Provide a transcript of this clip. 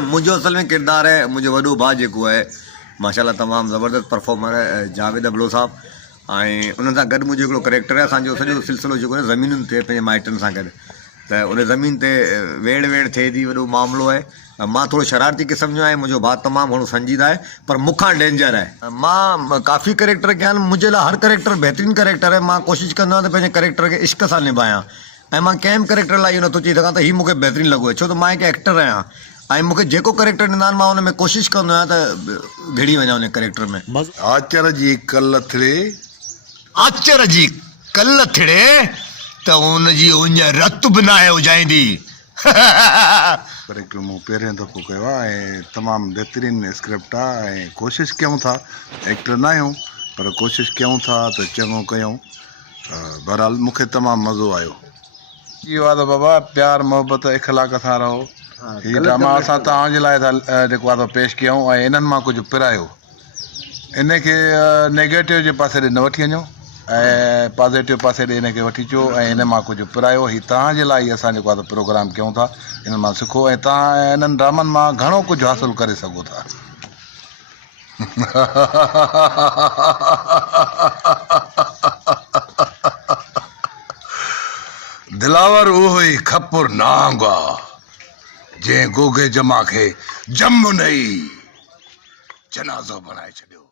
मुझो असल में किरदार है मुझो वॾो भाउ जेको आहे माशाल्लाह तमामु ज़बरदस्त परफॉर्मर है जावेद अबलो साहब ऐं उन सां गॾु मुंहिंजो हिकिड़ो करेक्टर आहे असांजो सॼो सिलसिलो जेको आहे ज़मीनुनि ते पंहिंजे माइटनि सां गॾु त उन ज़मीन ते वेड़ थिए थी वॾो मामिलो आहे मां थोरो शरारती क़िस्म जो आहियां मुंहिंजो भाउ तमामु घणो संजीदा आहे पर मूंखां डेंजर आहे मां काफ़ी करेक्टर कया आहिनि मुंहिंजे लाइ हर करेक्टर बहितरीनु करेक्टर आहे मां कोशिशि कंदो आहियां त पंहिंजे करेक्टर खे इश्क सां निभायां ऐं मां कंहिं बि करेक्टर लाइ इहो नथो चई सघां त हीउ मूंखे बहितरीनु लॻो आहे छो त मां हिकु एक्टर आहियां ऐं मूंखे जेको करेक्टर ॾींदा आहिनि मां हुन में कोशिशि कंदो आहियां त घिड़ी वञा उन करेक्टर में आचर जी कल थिड़े आचर जी कल थिड़े त हुनजी उञ रत बि नाहे हुजाईंदी करेक्टर मूं पहिरें दफ़ो कयो आहे ऐं तमामु बहितरीनु स्क्रिप्ट आहे ऐं कोशिशि कयूं था एक्टर न आहियूं पर कोशिशि कयूं था त चङो कयूं बहरहाल मूंखे तमामु मज़ो आयो इहो आहे त बाबा प्यार मोहबत इख़लाक़ सां रहो हीअ ड्रामा असां तव्हांजे लाइ था जेको आहे पेश कयूं ऐं इन्हनि मां कुझु पिरायो इन खे नेगेटिव जे पासे ॾे न वठी वञो ऐं पॉज़िटिव पासे ॾे हिन खे वठी अचो ऐं इन मां कुझु पिरायो हीअ तव्हांजे लाइ ई असां जेको आहे प्रोग्राम कयूं था इन मां सिखो ऐं तव्हां इन्हनि ड्रामनि मां घणो कुझु हासिलु करे सघो था दिलावर उहो ई खपुर नांग आहे जंहिं गोगे जमा खे जम नई जनाज़ो बणाए छॾियो।